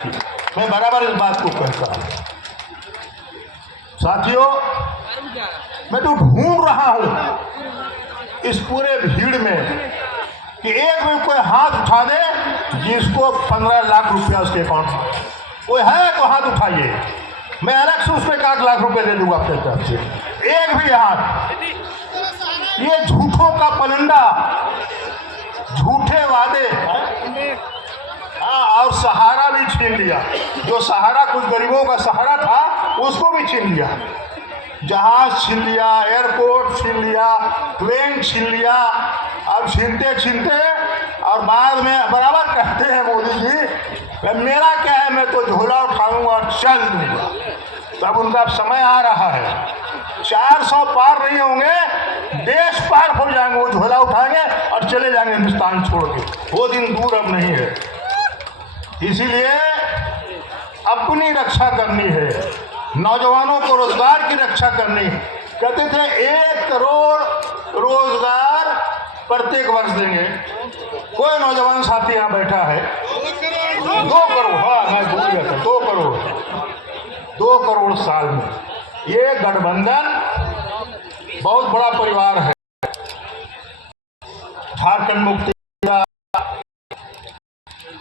मैं बराबर इस बात को कहता हूँ। साथियों, मैं तो ढूंढ रहा हूँ इस पूरे भीड़ में कि एक भी कोई हाथ उठा दे जिसको 15 लाख रुपया उसके अकाउंट में कोई है तो हाथ उठाइए, मैं अलग से उसमें 1 लाख रुपए दे दूंगा अपने तरफ से। एक भी हाथ। ये झूठों का पलंदा, झूठे वादे, और सहारा भी छीन लिया। जो सहारा कुछ गरीबों का सहारा था उसको भी छीन लिया। जहाज छीन लिया, एयरपोर्ट छीन लिया, प्लेन छीन लिया। अब छीनते छीनते और बाद में बराबर कहते हैं मोदी जी मेरा क्या है, मैं तो झोला उठाऊंगा और चल दूंगा। तब उनका समय आ रहा है। 400 पार नहीं होंगे, देश पार हो जाएंगे। वो झोला उठाएंगे और चले जाएंगे हिंदुस्तान छोड़ के। वो दिन दूर अब नहीं है। इसीलिए अपनी रक्षा करनी है, नौजवानों को रोजगार की रक्षा करनी है। कहते थे 1 करोड़ रोजगार प्रत्येक वर्ष देंगे। कोई नौजवान साथी यहाँ बैठा है 2 करोड़, हाँ मैं भूल गया था, 2 करोड़, 2 करोड़ साल में। ये गठबंधन बहुत बड़ा परिवार है। झारखंड मुक्ति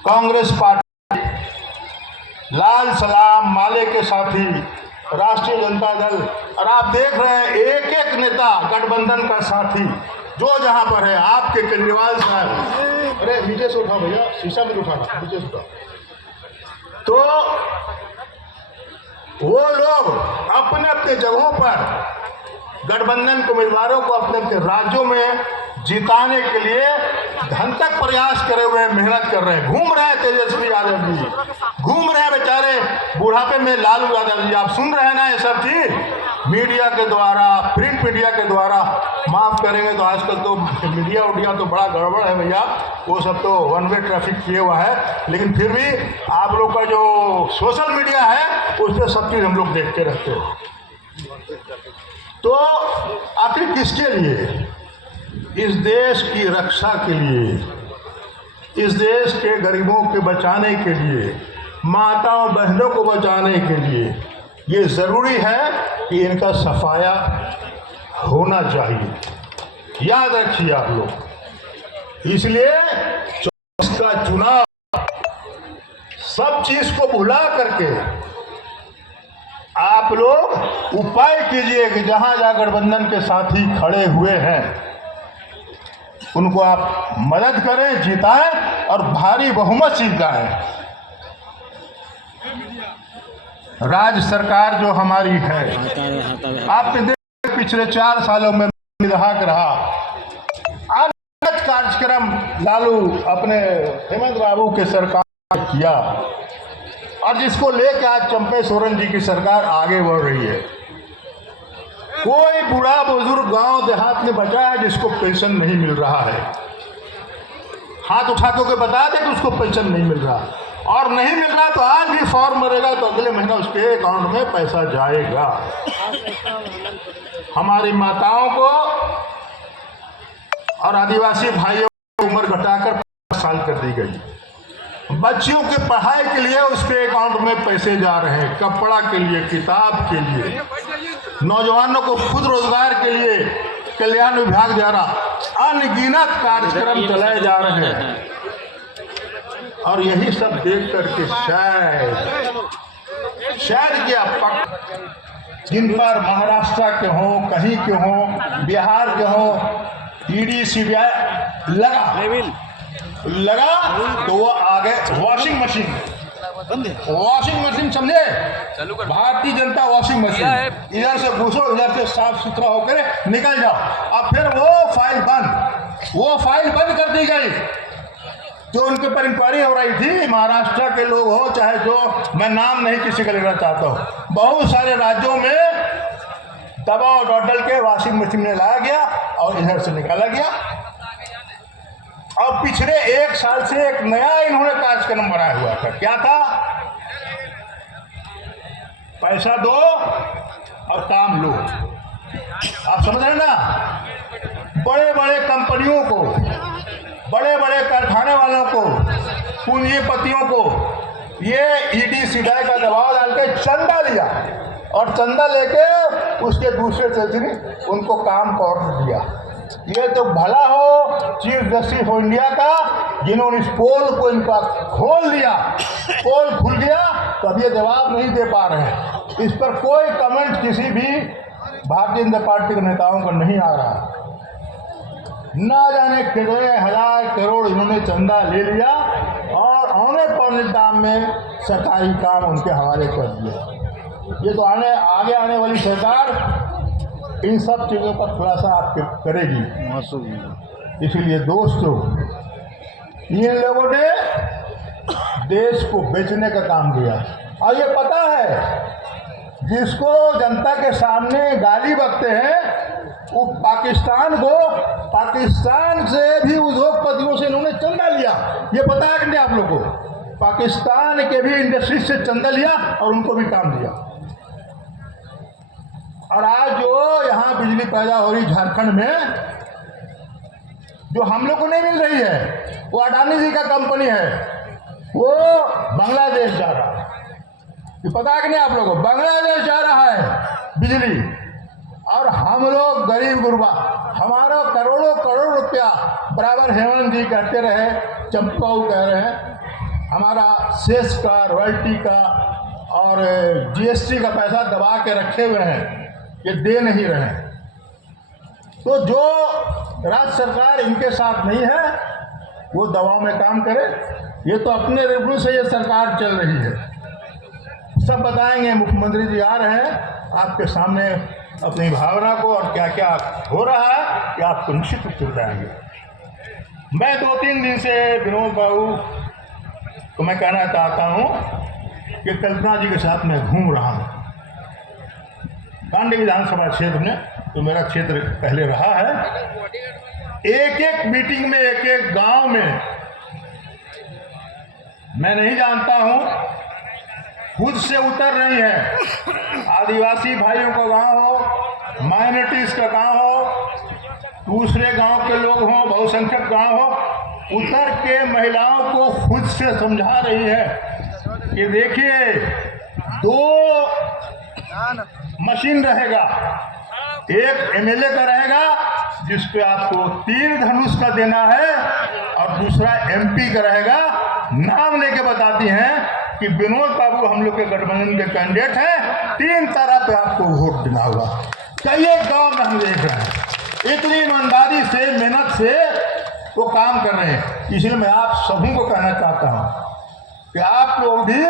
कांग्रेस पार्टी, लाल सलाम, माले के साथी, राष्ट्रीय जनता दल, और आप देख रहे हैं एक एक नेता गठबंधन का साथी जो जहां पर है। आपके केजरीवाल साहब, अरे नीचे से उठा भैया, शीशा में उठाना, नीचे से उठा। तो वो लोग अपने अपने जगहों पर गठबंधन के उम्मीदवारों को अपने अपने राज्यों में जिताने के लिए धनतक प्रयास करे हुए मेहनत कर रहे हैं। घूम रहे हैं तेजस्वी यादव जी, घूम रहे हैं बेचारे बुढ़ापे में लालू यादव जी। आप सुन रहे हैं ना ये सब चीज मीडिया के द्वारा, प्रिंट मीडिया के द्वारा। माफ करेंगे तो आजकल तो मीडिया उडिया तो बड़ा गड़बड़ है भैया, वो सब तो वन वे ट्रैफिक किए हुआ है। लेकिन फिर भी आप लोग का जो सोशल मीडिया है उस पर सब चीज़ हम लोग देखते रहते हैं। तो आखिर किसके लिए? इस देश की रक्षा के लिए, इस देश के गरीबों के बचाने के लिए, माताओं बहनों को बचाने के लिए ये ज़रूरी है कि इनका सफाया होना चाहिए। याद रखिए आप लोग। इसलिए 24 का चुनाव सब चीज़ को भुला करके आप लोग उपाय कीजिए कि जहां जहां गठबंधन के साथी खड़े हुए हैं उनको आप मदद करें, जिताएं और भारी बहुमत से जिताएं। राज्य सरकार जो हमारी है, आपने देखा पिछले 4 सालों में विधायक रहा, अनेक कार्यक्रम लालू अपने हेमंत बाबू के सरकार ने किया, और जिसको लेकर आज चंपे सोरेन जी की सरकार आगे बढ़ रही है। कोई बूढ़ा बुजुर्ग गांव देहात में बचा है जिसको पेंशन नहीं मिल रहा है? हाथ उठा के बता दे कि उसको पेंशन नहीं मिल रहा, और नहीं मिल रहा तो आज भी फॉर्म मरेगा तो अगले महीना उसके अकाउंट में पैसा जाएगा। हमारी माताओं को और आदिवासी भाइयों की उम्र घटाकर 5 साल कर दी गई। बच्चियों के पढ़ाई के लिए उसके अकाउंट में पैसे जा रहे हैं, कपड़ा के लिए, किताब के लिए। नौजवानों को खुद रोजगार के लिए कल्याण विभाग द्वारा अनगिनत कार्यक्रम चलाए जा रहे हैं। और यही सब देख करके शायद क्या पक जिन पर महाराष्ट्र के हों, कहीं के हों, बिहार के हों, ईडी सीबीआई लगा तो वो आगे वॉशिंग मशीन समझे, भारतीय जनता वॉशिंग मशीन, इधर से घुसो, इधर से साफ सुथरा होकर निकल जाओ। अब फिर वो फाइल बंद कर दी गई जो उनके पर इंक्वायरी हो रही थी। महाराष्ट्र के लोग हो चाहे जो, मैं नाम नहीं किसी का लेना चाहता हूँ, बहुत सारे राज्यों में दबाव डॉटल के वॉशिंग मशीन में लाया गया और इधर से निकाला गया। और पिछले 1 साल से एक नया इन्होंने कार्यक्रम बनाया हुआ था। क्या था? पैसा दो और काम लो। आप समझ रहे ना? बड़े बड़े कंपनियों को, बड़े बड़े कारखाने वालों को, पूंजीपतियों को ये ईडी सीबीआई का दबाव डाल के चंदा लिया और चंदा लेके उसके दूसरे चौधरी उनको काम का ऑर्डर दिया। ये तो भला हो चीफ जस्टिस ऑफ इंडिया का, जिन्होंने इस पोल को इनका खोल दिया, पोल खुल गया तो अब ये जवाब नहीं दे पा रहे हैं। इस पर कोई कमेंट किसी भी भारतीय जनता पार्टी के नेताओं का नहीं आ रहा। ना जाने कितने हजार करोड़ इन्होंने चंदा ले लिया और औने पौने दाम में सरकारी काम उनके हवाले कर दिया। ये तो आगे आने वाली सरकार इन सब चीज़ों पर खुलासा आप करेगी। इसीलिए दोस्तों, इन लोगों ने देश को बेचने का काम किया और ये पता है जिसको जनता के सामने गाली बकते हैं वो पाकिस्तान से भी उद्योगपतियों से इन्होंने चंदा लिया। ये पता है कि नहीं आप लोगों को? पाकिस्तान के भी इंडस्ट्री से चंदा लिया और उनको भी काम दिया। और आज जो यहाँ बिजली पैदा हो रही झारखंड में, जो हम लोग को नहीं मिल रही है, वो अडानी जी का कंपनी है, वो बांग्लादेश जा रहा है। ये पता है कि नहीं आप लोगों को? बांग्लादेश जा रहा है बिजली। और हम लोग गरीब गुरबा, हमारा करोड़ों करोड़ रुपया बराबर हेमंत जी कहते रहे, चंपाऊ कह रहे हैं, हमारा सेस का, रॉयल्टी का और जीएसटी का पैसा दबा के रखे हुए हैं, ये दे नहीं रहे। तो जो राज्य सरकार इनके साथ नहीं है वो दबाव में काम करे। ये तो अपने रेवन्यू से ये सरकार चल रही है। सब बताएंगे, मुख्यमंत्री जी आ रहे हैं आपके सामने अपनी भावना को और क्या क्या हो रहा है कि आपको निश्चित रूप से बताएंगे। मैं 2-3 दिन से विनोद बाबू को मैं कहना चाहता हूँ कि कल्पना जी के साथ मैं घूम रहा हूँ कांडी विधानसभा क्षेत्र में, तो मेरा क्षेत्र पहले रहा है। एक एक मीटिंग में, एक एक गांव में मैं नहीं जानता हूँ, खुद से उतर रही है। आदिवासी भाइयों का गांव हो, माइनॉरिटीज का गांव हो, दूसरे गांव के लोग हों, बहुसंख्यक गांव हो, उतर के महिलाओं को खुद से समझा रही है कि देखिए 2 मशीन रहेगा, एक एमएलए का रहेगा जिस पे आपको तीर धनुष का देना है और दूसरा एमपी का रहेगा। नाम लेके बताती हैं कि विनोद बाबू हम लोग के गठबंधन के कैंडिडेट हैं, 3 तरह पे आपको वोट देना होगा। कई एक गाँव में हम देख रहे हैं इतनी ईमानदारी से, मेहनत से वो काम कर रहे हैं। इसलिए मैं आप सभी को कहना चाहता हूँ कि आप लोग भी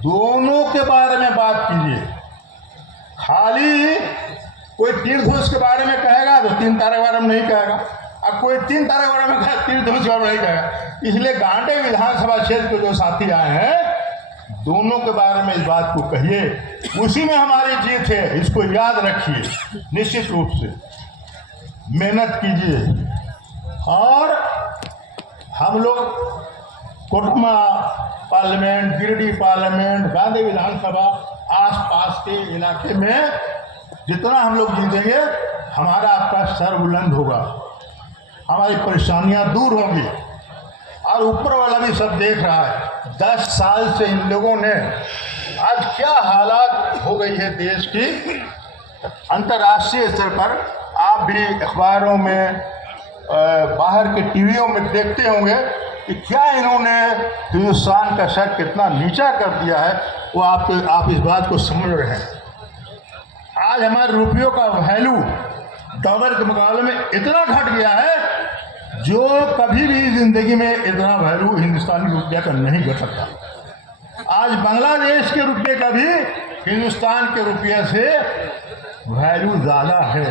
दोनों के बारे में बात कीजिए। खाली कोई तीर धनुष के बारे में कहेगा तो 3 तारे के बारे में नहीं कहेगा, अब कोई 3 तारे के बारे में कहेगा, तीर धनुष के बारे में नहीं कहेगा। इसलिए गांडी विधानसभा क्षेत्र के जो साथी आए हैं, दोनों के बारे में इस बात को कहिए, उसी में हमारी जीत है, इसको याद रखिए। निश्चित रूप से मेहनत कीजिए। और हम लोग कोटमा पार्लियामेंट, गिरिडीह पार्लियामेंट, गांधी विधानसभा, आसपास के इलाके में जितना हम लोग जीतेंगे हमारा आपका सर बुलंद होगा, हमारी परेशानियां दूर होंगी। और ऊपर वाला भी सब देख रहा है। 10 साल से इन लोगों ने आज क्या हालात हो गई है देश की, अंतर्राष्ट्रीय स्तर पर आप भी अखबारों में, बाहर के टीवियों में देखते होंगे कि क्या इन्होंने हिंदुस्तान का सर कितना नीचा कर दिया है। वो आप इस बात को समझ रहे हैं। आज हमारे रुपयों का वैल्यू डॉलर के मुकाबले में इतना घट गया है जो कभी भी ज़िंदगी में इतना वैल्यू हिंदुस्तानी रुपये का नहीं घट सकता। आज बांग्लादेश के रुपये का भी हिंदुस्तान के रुपये से वैल्यू ज़्यादा है।